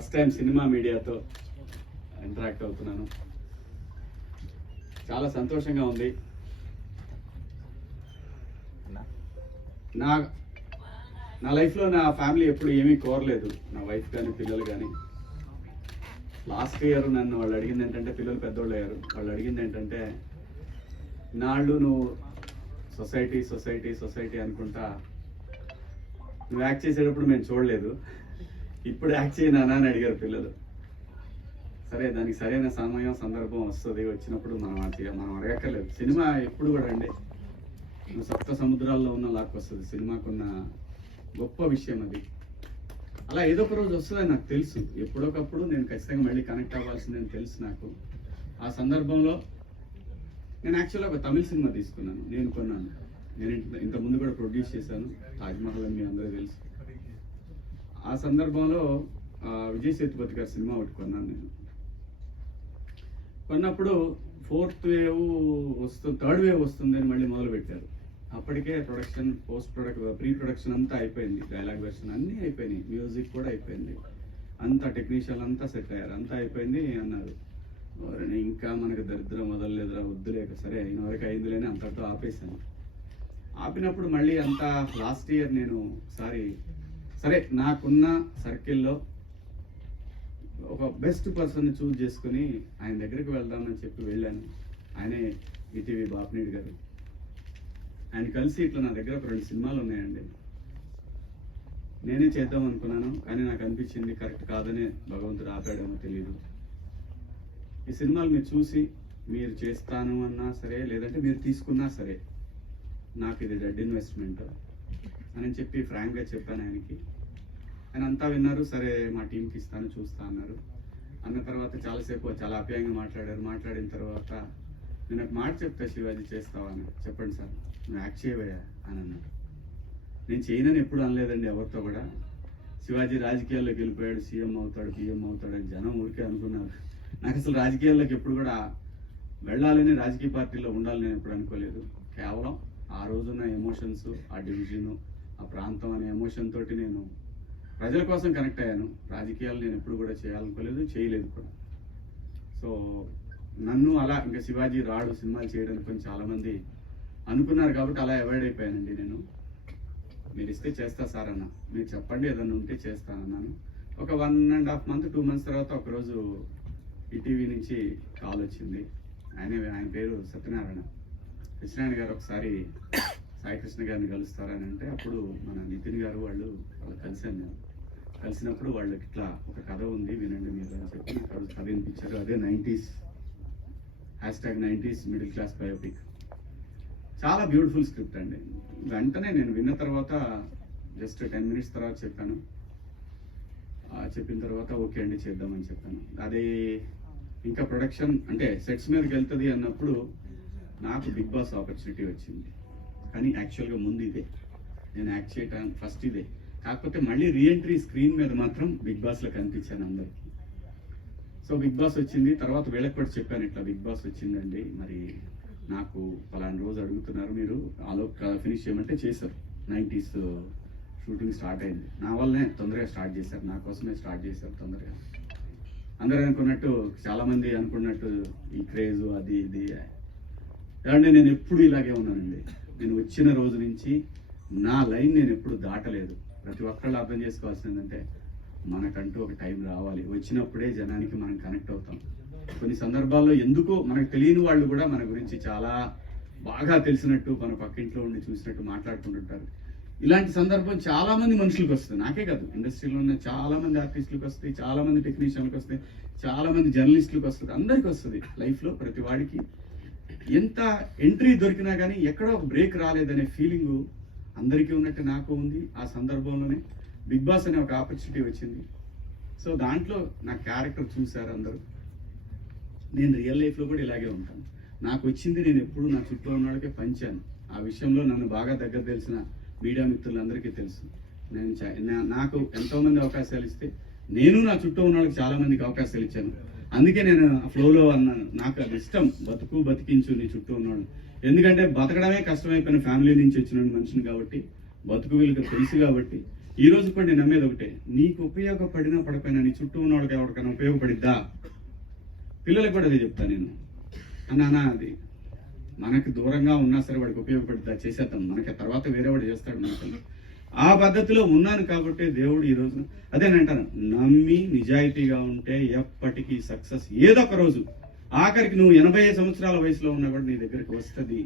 First time cinema మీడియాతో interact అవుతున్నాను. చాలా సంతోషంగా ఉంది. నా లైఫ్లో నా ఫ్యామిలీ ఎప్పుడు ఏమీ కోరలేదు, నా వైఫ్ కానీ పిల్లలు కానీ. లాస్ట్ ఇయర్ నన్ను వాళ్ళు అడిగింది ఏంటంటే, పిల్లలు పెద్దోళ్ళు అయ్యారు, వాళ్ళు అడిగింది ఏంటంటే, నాళ్ళు నువ్వు సొసైటీ సొసైటీ సొసైటీ అనుకుంటా నువ్వు యాక్ట్ చేసేటప్పుడు మేము చూడలేదు, ఇప్పుడు యాక్ట్ చేయనా అని అడిగారు పిల్లలు. సరే, దానికి సరైన సమయం సందర్భం వస్తుంది, వచ్చినప్పుడు మనం అడగక్కర్లేదు. సినిమా ఎప్పుడు కూడా అండి, నువ్వు సప్త సముద్రాల్లో ఉన్న లాక్ వస్తుంది. సినిమాకున్న గొప్ప విషయం అది. అలా ఏదో ఒక రోజు వస్తుందని నాకు తెలుసు. ఎప్పుడొకప్పుడు నేను ఖచ్చితంగా మళ్ళీ కనెక్ట్ అవ్వాల్సిందని తెలుసు నాకు. ఆ సందర్భంలో నేను యాక్చువల్గా ఒక తమిళ సినిమా తీసుకున్నాను, నేను కొన్నాను. నేను ఇంతకుముందు కూడా ప్రొడ్యూస్ చేశాను, తాజ్మహల్ అని మీ అందరూ తెలుసు. ఆ సందర్భంలో విజయ్ సేతుపతి గారి సినిమా ఒకటి కొన్నాను నేను. కొన్నప్పుడు ఫోర్త్ వేవ్ వస్తుంది, థర్డ్ వేవ్ వస్తుంది అని మళ్ళీ మొదలు పెట్టారు. అప్పటికే ప్రొడక్షన్, పోస్ట్ ప్రీ ప్రొడక్షన్ అంతా అయిపోయింది, డైలాగ్ వెర్షన్ అన్నీ అయిపోయినాయి, మ్యూజిక్ కూడా అయిపోయింది, అంతా టెక్నీషియన్ అంతా సెట్ అయ్యారు, అంతా అయిపోయింది అన్నారు. ఇంకా మనకు దరిద్రం వదలలేదురా, వద్దులేక సరే అయిన వరకు అయిందిలేని అంతటితో ఆపేశాను. ఆపినప్పుడు మళ్ళీ అంతా లాస్ట్ ఇయర్ నేను సరే నాకున్న సర్కిల్లో ఒక బెస్ట్ పర్సన్ని చూజ్ చేసుకుని ఆయన దగ్గరికి వెళ్దామని చెప్పి వెళ్ళాను. ఆయనే ఈటీవీ బాపినీడి గారు. ఆయన కలిసి ఇట్లా నా దగ్గర ఒక 2 సినిమాలు ఉన్నాయండి, నేనే చేద్దాం అనుకున్నాను, కానీ నాకు అనిపించింది కరెక్ట్ కాదని భగవంతుడు ఆపాడేమో తెలియదు. ఈ సినిమాలు మీరు చూసి మీరు చేస్తాను అన్నా సరే, లేదంటే మీరు తీసుకున్నా సరే, నాకు ఇది డెడ్ ఇన్వెస్ట్మెంట్ అని చెప్పి ఫ్రాంక్గా చెప్పాను ఆయనకి. ఆయన అంతా విన్నారు, సరే మా టీంకి ఇస్తాను చూస్తా అన్నారు. అన్న తర్వాత చాలాసేపు చాలా ఆప్యాయంగా మాట్లాడారు. మాట్లాడిన తర్వాత నేను ఒక మాట చెప్తా, శివాజీ చేస్తావా అని. చెప్పండి సార్, నువ్వు యాక్ట్ చేయవయ్యా అని అన్నారు. నేను చేయనని ఎప్పుడు అనలేదండి ఎవరితో కూడా. శివాజీ రాజకీయాల్లోకి వెళ్ళిపోయాడు, సీఎం అవుతాడు, పిఎం అవుతాడు అని జనం ఊరికే అనుకున్నారు. నాకు అసలు రాజకీయాల్లోకి ఎప్పుడు కూడా వెళ్ళాలని, రాజకీయ పార్టీలో ఉండాలని నేను ఎప్పుడు అనుకోలేదు. కేవలం ఆ రోజున్న ఎమోషన్స్, ఆ డివిజను, ఆ ప్రాంతం అనే ఎమోషన్ తోటి నేను ప్రజల కోసం కనెక్ట్ అయ్యాను. రాజకీయాలు నేను ఎప్పుడు కూడా చేయాలనుకోలేదు, చేయలేదు కూడా. సో నన్ను అలా ఇంకా శివాజీ రాడు సినిమాలు చేయడానికి కొంచెం చాలామంది అనుకున్నారు కాబట్టి అలా అవాయిడ్ అయిపోయానండి నేను. మీరు ఇస్తే చేస్తా సార్ అన్న, మీరు చెప్పండి ఏదన్నా ఉంటే చేస్తానన్నాను. ఒక 1.5 month 2 months తర్వాత ఒకరోజు ఈటీవీ నుంచి కాల్ వచ్చింది. ఆయన పేరు సత్యనారాయణ గారు. ఒకసారి సాయికృష్ణ గారిని కలుస్తారని అంటే, అప్పుడు మన నితిన్ గారు వాళ్ళు కలిశాను నేను. కలిసినప్పుడు వాళ్ళకి ఇట్లా ఒక కథ ఉంది వినండి మీరు అని చెప్పి నాకు కథ వినిపించారు. అదే 90s #90s middle class biopic. చాలా బ్యూటిఫుల్ స్క్రిప్ట్ అండి. వెంటనే నేను విన్న తర్వాత జస్ట్ 10 minutes తర్వాత చెప్పాను. చెప్పిన తర్వాత ఓకే అండి చేద్దామని చెప్పాను. అది ఇంకా ప్రొడక్షన్ అంటే సెట్స్ మీదకి వెళ్తుంది అన్నప్పుడు నాకు బిగ్ బాస్ ఆపర్చునిటీ వచ్చింది. కానీ యాక్చువల్గా ముందు ఇదే, నేను యాక్ట్ చేయటం ఫస్ట్ ఇదే. కాకపోతే మళ్ళీ రీఎంట్రీ స్క్రీన్ మీద మాత్రం బిగ్ బాస్లో కనిపించాను అందరికి. సో బిగ్ బాస్ వచ్చింది తర్వాత వీళ్ళకి కూడా చెప్పాను, ఇట్లా బిగ్ బాస్ వచ్చిందండి, మరి నాకు పలానా రోజు అడుగుతున్నారు, మీరు ఫినిష్ చేయమంటే చేశారు. 90s షూటింగ్ స్టార్ట్ అయింది, నా వల్లనే తొందరగా స్టార్ట్ చేశారు, నా కోసమే స్టార్ట్ చేశారు తొందరగా. అందరూ అనుకున్నట్టు, చాలామంది అనుకున్నట్టు ఈ క్రేజు అది ఇది ఏమంటే నేను ఎప్పుడు ఇలాగే ఉన్నానండి. నేను వచ్చిన రోజు నుంచి నా లైన్ నేను ఎప్పుడు దాటలేదు. ప్రతి ఒక్కళ్ళు అర్థం చేసుకోవాల్సింది ఏంటంటే, మనకంటూ ఒక టైం రావాలి, వచ్చినప్పుడే జనానికి మనం కనెక్ట్ అవుతాం. కొన్ని సందర్భాల్లో ఎందుకో మనకు తెలియని వాళ్ళు కూడా మన గురించి చాలా బాగా తెలిసినట్టు, మన పక్కింట్లో ఉండి చూసినట్టు మాట్లాడుకుంటుంటారు. ఇలాంటి సందర్భం చాలా మంది మనుషులకు వస్తుంది, నాకే కాదు, ఇండస్ట్రీలో ఉన్న చాలా మంది ఆర్టిస్టులకు వస్తాయి, చాలా మంది టెక్నీషియన్లకు వస్తాయి, చాలా మంది జర్నలిస్టులకు వస్తుంది, అందరికీ వస్తుంది. లైఫ్లో ప్రతి వాడికి ఎంత ఎంట్రీ దొరికినా కానీ ఎక్కడో ఒక బ్రేక్ రాలేదనే ఫీలింగు అందరికీ ఉన్నట్టు నాకు ఉంది. ఆ సందర్భంలోనే బిగ్ బాస్ అనే ఒక ఆపర్చునిటీ వచ్చింది. సో దాంట్లో నా క్యారెక్టర్ చూశారు అందరూ. నేను రియల్ లైఫ్లో కూడా ఇలాగే ఉంటాను. నాకు వచ్చింది నేను ఎప్పుడు నా చుట్టూ ఉన్న వాళ్ళకే పంచాను. ఆ విషయంలో నన్ను బాగా దగ్గర తెలిసిన మీడియా మిత్రులందరికీ తెలుసు. నాకు ఎంతోమంది అవకాశాలు ఇస్తే నేను నా చుట్టూ ఉన్న వాళ్ళకి చాలా మందికి అవకాశాలు ఇచ్చాను. అందుకే నేను ఫ్లోలో అన్నాను, నాకు అది ఇష్టం, బతికించు నీ చుట్టూ ఉన్నవాళ్ళు. ఎందుకంటే బతకడమే కష్టమైపోయిన ఫ్యామిలీ నుంచి వచ్చిన మనిషిని కాబట్టి, బతుకు వీళ్ళకి తెలుసు కాబట్టి ఈ రోజు కూడా నేను నమ్మేది ఒకటే, నీకు ఉపయోగపడినా పడకపోయినా నీ చుట్టూ ఉన్న వాళ్ళకి ఎవరికైనా ఉపయోగపడిద్దా? పిల్లలకు కూడా అదే చెప్తా నేను. అన్నా అది మనకు దూరంగా ఉన్నా సరే వాడికి ఉపయోగపడిద్దా, చేసేద్దాం, మనకి తర్వాత వేరే వాడు చేస్తాడు మనకు. ఆ పద్ధతిలో ఉన్నాను కాబట్టి దేవుడు ఈరోజు అదేనంటాను, నమ్మి నిజాయితీగా ఉంటే ఎప్పటికీ సక్సెస్ ఏదో ఒక రోజు, ఆఖరికి నువ్వు 80 సంవత్సరాల వయసులో ఉన్నా కూడా నీ దగ్గరికి వస్తుంది.